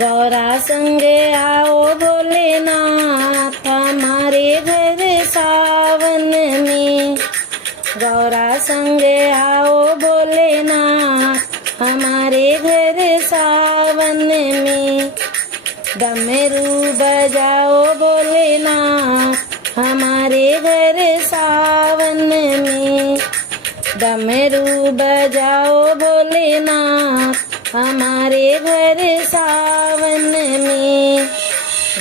गौरा संगे आओ भोलेनाथ हमारे घर सावन में। गौरा संगे आओ भोलेनाथ हमारे घर सावन में। डमरू बजाओ भोलेनाथ हमारे घर सावन में। डमरू बजाओ भोलेनाथ हमारे घर सावन में।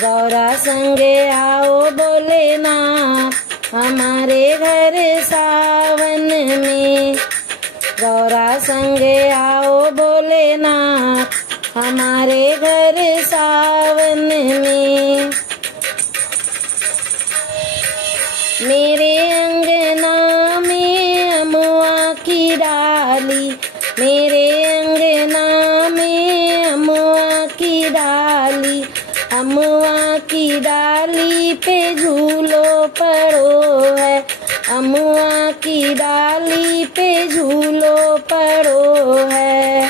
गौरा संगे आओ भोलेनाथ हमारे घर सावन में। गौरा संगे आओ भोलेनाथ हमारे घर सावन में। मेरे अंगना में अमुआ की डाली, मेरे अंगना में अमुआ की डाली। अमुआ की डाली पे झूलो पड़ो है, अमुआ की डाली पे झूलो पड़ो है।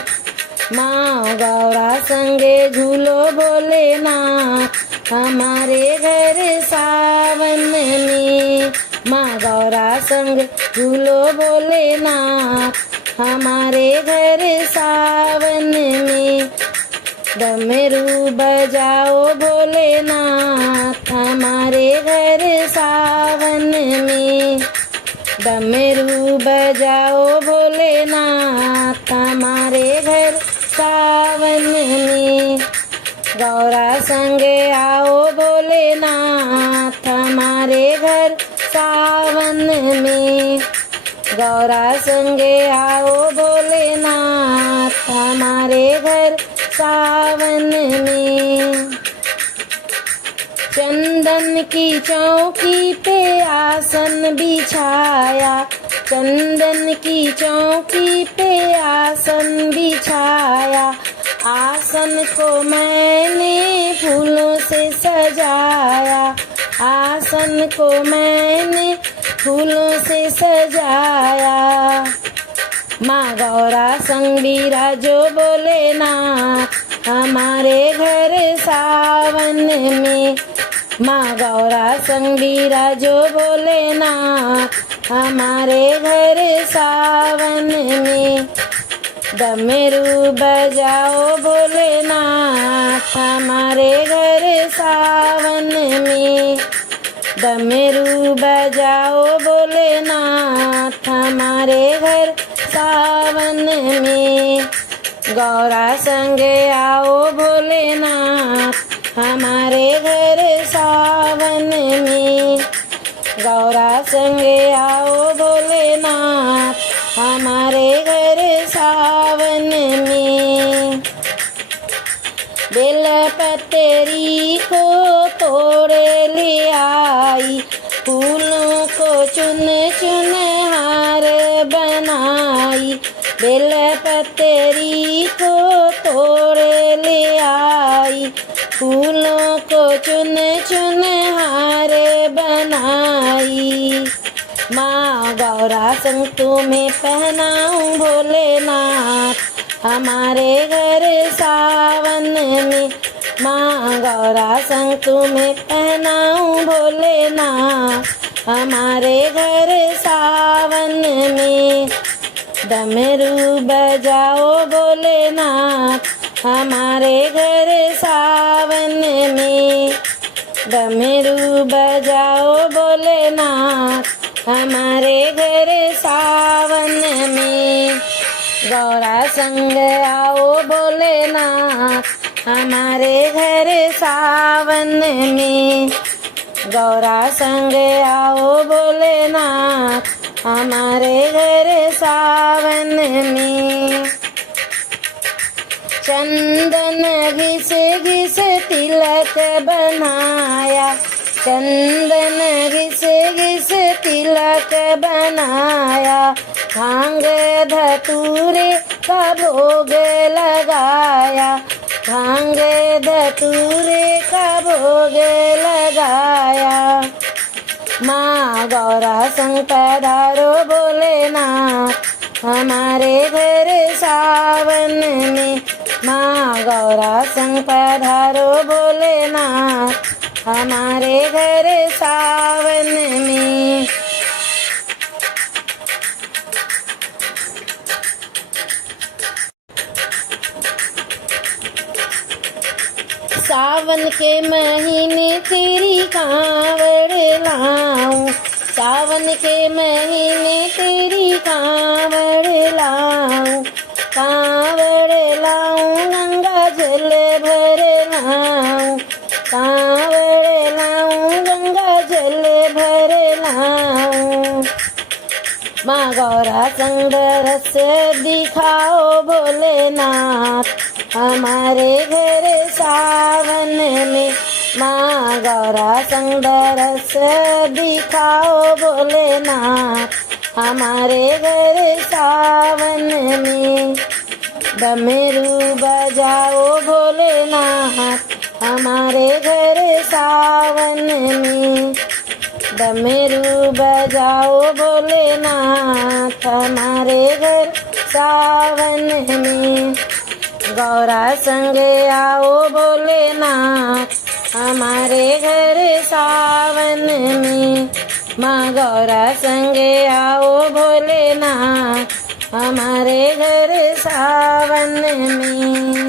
माँ गौरा संगे झूलो भोलेनाथ हमारे घर सावन में। माँ गौरा संग झूलो भोलेनाथ हमारे घर सावन में। डमरू बजाओ भोलेनाथ हमारे घर सावन में। डमरू बजाओ भोलेनाथ हमारे घर सावन में। गौरा संगे आओ भोलेनाथ हमारे घर सावन में। गौरा संगे आओ भोलेनाथ हमारे घर सावन में। चंदन की चौकी पे आसन बिछाया, चंदन की चौकी पे आसन बिछाया। आसन को मैंने फूलों से सजाया, आसन को मैंने फूलों से सजाया। माँ गौरा संग बिराजो भोलेनाथ हमारे घर सावन में। माँ गौरा संग बिराजो भोलेनाथ हमारे घर सावन में। डमरू बजाओ भोलेनाथ हमारे घर सावन में। डमरू बजाओ भोलेनाथ हमारे घर सावन में। गौरा संगे आओ भोलेनाथ हमारे घर सावन में। गौरा संगे आओ भोलेनाथ हमारे घर सावन में। बेलपत्री को तोड़ ले आई, फूलों को चुन चुन हार बनाई। बेलपत्री को तोड़ ले आई, फूलों को चुन चुन हार बनाई। माँ गौरा संग तुम्हें पहनाऊं भोलेनाथ हमारे घर सावन में। माँ गौरा संग तुम्हें पहनाऊं भोलेनाथ हमारे घर सावन में। डमरू बजाओ भोलेनाथ हमारे घर सावन में। डमरू बजाओ भोलेनाथ हमारे घर सावन में। गौरा संग आओ भोलेनाथ हमारे घर सावन में। गौरा संग आओ भोलेनाथ हमारे घर सावन में। चंदन घिस घिस तिलक बनाया, चंदन घिस घिस तिलक बनाया। भांग धतूरे का भोग लगाया, भांग धतूरे का भोग लगाया। माँ गौरा संग पधारो भोलेनाथ हमारे घर सावन में। माँ गौरा संग पधारो भोलेनाथ हमारे घर सावन में। सावन के महीने तेरी कांवड़ लाऊं, सावन के महीने तेरी कांवड़ लाऊं, कांवड़ लाऊं गंगा जल भर लाऊं, कांवड़ लाऊं गंगा जल भर लाऊं। माँ गौरा संग रस दिखाओ भोलेनाथ हमारे घर सावन में। माँ गौरा संग रस दिखाओ भोलेनाथ हमारे घर सावन में। डमरू बजाओ भोलेनाथ हमारे घर सावन में। डमरू बजाओ भोलेनाथ हमारे घर सावन में। गौरा संग आओ भोलेनाथ हमारे घर सावन में। माँ गौरा संग आओ भोलेनाथ हमारे घर सावन में।